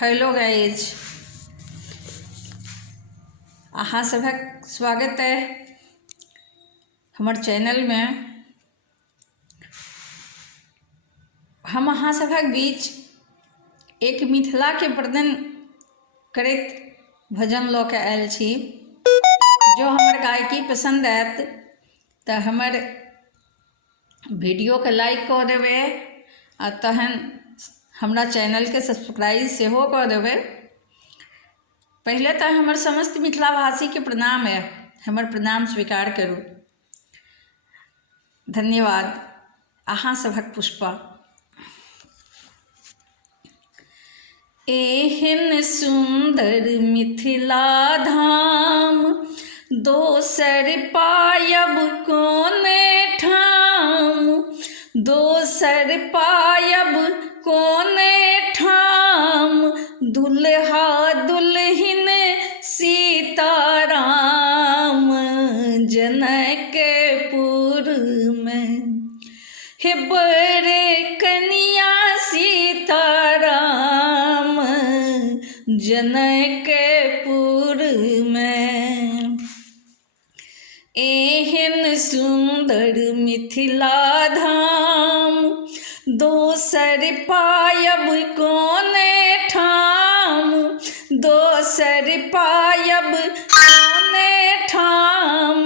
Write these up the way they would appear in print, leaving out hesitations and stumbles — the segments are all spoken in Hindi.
हेलो गाइज, अहाँ सभक स्वागत है हमर चैनल में। हम अहाँ सभक बीच एक मिथिला के वर्णन करैत भजन लऽ के आयल छी। जो हमर गायकी पसंद आयत तऽ हमर वीडियो के लाइक कऽ देबै आ तहन हमरा चैनल के सब्सक्राइब सेहो कऽ देबै। पहले तऽ हमर समस्त मिथिलावासी के प्रणाम है, हमर प्रणाम स्वीकार करू। धन्यवाद। अहाँ सभक पुष्पा। एहन सुंदर मिथिला धाम दोसर पायब कोने ठाम, दोसर पायब कोने ठाम। दुल्हा दुल्हिन सीताराम जनकपुर में, हे बड़े कन्या सीताराम जनकपुर में। एहन सुंदर मिथिला धाम दोसर पायब कोने ठाम, दोसर पायब कोने ठाम।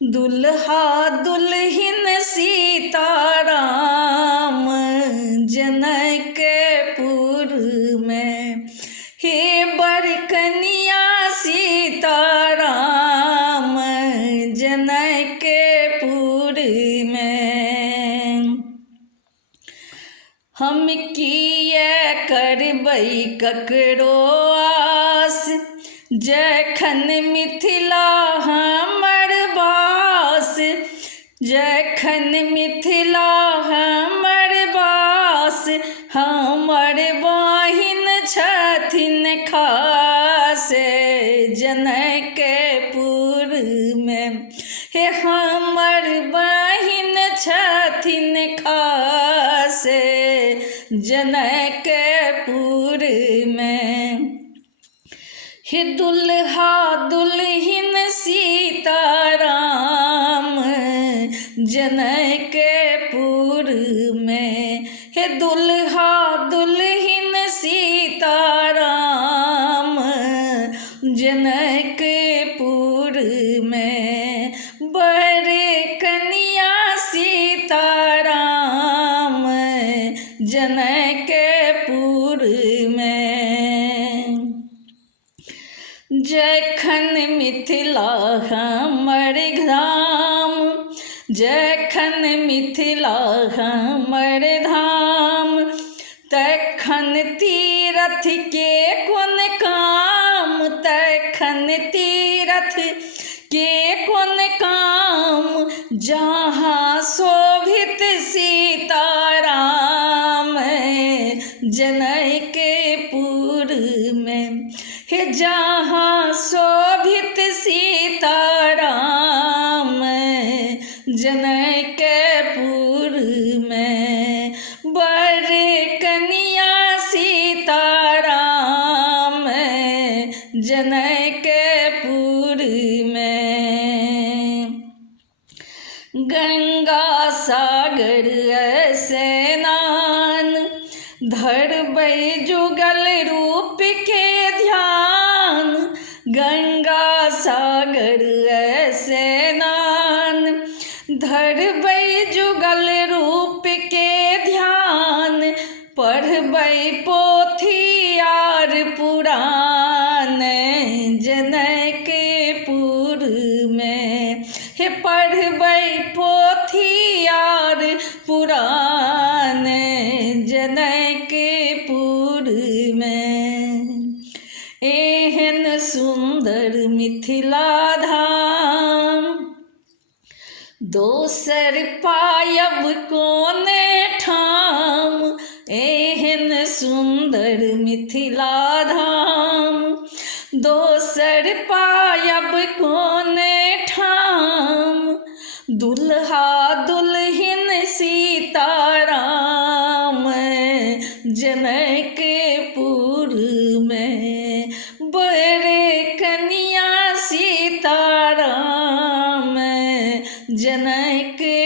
दुल्हा दुल्हिन सीताराम जनकपुर में, हे बर कन्या सीताराम जनकपुर में। हम किए करबै ककरो आस, जखन मिथिला हमर बास, जखन मिथिला हमर बास। हमर बहिन छथिन खास जनकपुर में, हे हमर बहिन छथिन खास जनकपुर में। हे दुल्हा दुल्हिन सीताराम जनकपुर में, हे दुल्हा दुल्हिन सीताराम जनकपुर में। बड़े कन्या सीताराम जनकपुर में। जखन मिथिला हमर धाम, जखन मिथिला हमर धाम। तखन तीरथ के कोन काम, तखन तीरथ के कोन काम। जहाँ शोभित सीताराम जनकपुर में, हे जहाँ शोभित सीताराम जनकपुर में। बड़े कन्या सीताराम जनकपुर में। गंगा सागर स्नान धरबै जुगल रूप के ध्यान। गंगा सागर स्नान धरबै जुगल रूप के ध्यान। पढ़बै पोथी आर पुराण जनकपुर में, हे पढ़बै पोथी आर पुराण जनकपुर में। एहन सुंदर मिथिला धाम दोसर पायब कोने ठाम। एहन सुंदर मिथिला धाम दोसर पायब कोने ठाम। दुल्हा दुल्हिन सीताराम जनकपुर जनकपुर में बड़े कन्या सीताराम, जनकपुर